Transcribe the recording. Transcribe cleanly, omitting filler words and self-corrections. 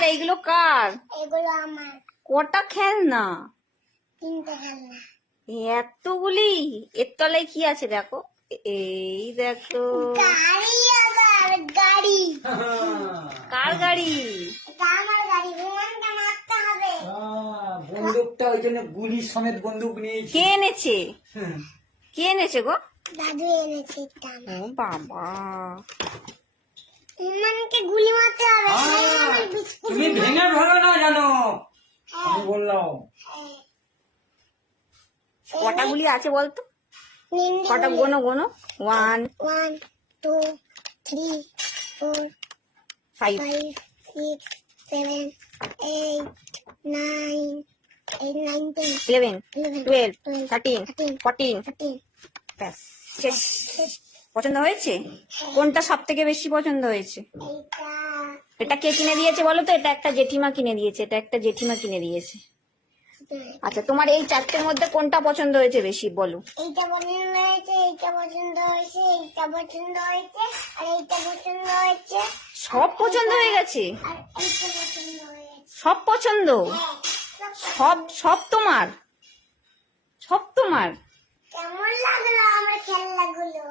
কার এইগুলো? কার এগুলো? আমার। কটা খেলনা? 3টে খেলনা। এতগুলি? এর তলায় কি আছে দেখো? এই দেখো গাড়ি। আবার গাড়ি। কার গাড়ি? এটা আমার গাড়ি। বিমানটা মারতে হবে। বন্দুকটা ওই জন্য গুলি সমেত বন্দুক নিয়েছি। কে এনেছে? কে এনেছে গো? দাদু এনেছে এটা। ও বাবা, বিমানকে গুলি মারতে হবে। আমার বিস্কুট। তুমি ভেঙে ধরো না জানো, আমি বললাম। কটা গুলি আছে বলতো? কটা গোনো গোনো? 1 1 2 3 4 5 5 6 7 8 9 8 9 10 11 11 12 12 13 14 13 ব্যাস শেষ। পছন্দ হয়েছে? কোনটা সব থেকে বেশি পছন্দ হয়েছে? এইটা। এটা কে কিনে দিয়েছে বলো তো? এটা একটা জেঠিমা কিনে দিয়েছে। এটা একটা জেঠিমা কিনে দিয়েছে। আচ্ছা, তোমার এই চারটের মধ্যে কোনটা পছন্দ হয়েছে বেশি বলো? এইটা পছন্দ হয়েছে, এইটা পছন্দ হয়েছে, এইটা পছন্দ হয়েছে, আর এইটা পছন্দ হয়েছে, সব পছন্দ হয়ে গেছে? আর এইটা পছন্দ হয়েছে। সব পছন্দ? সব সব তোমার? সব তোমার? কেমন লাগলো আমার খেলনাগুলো?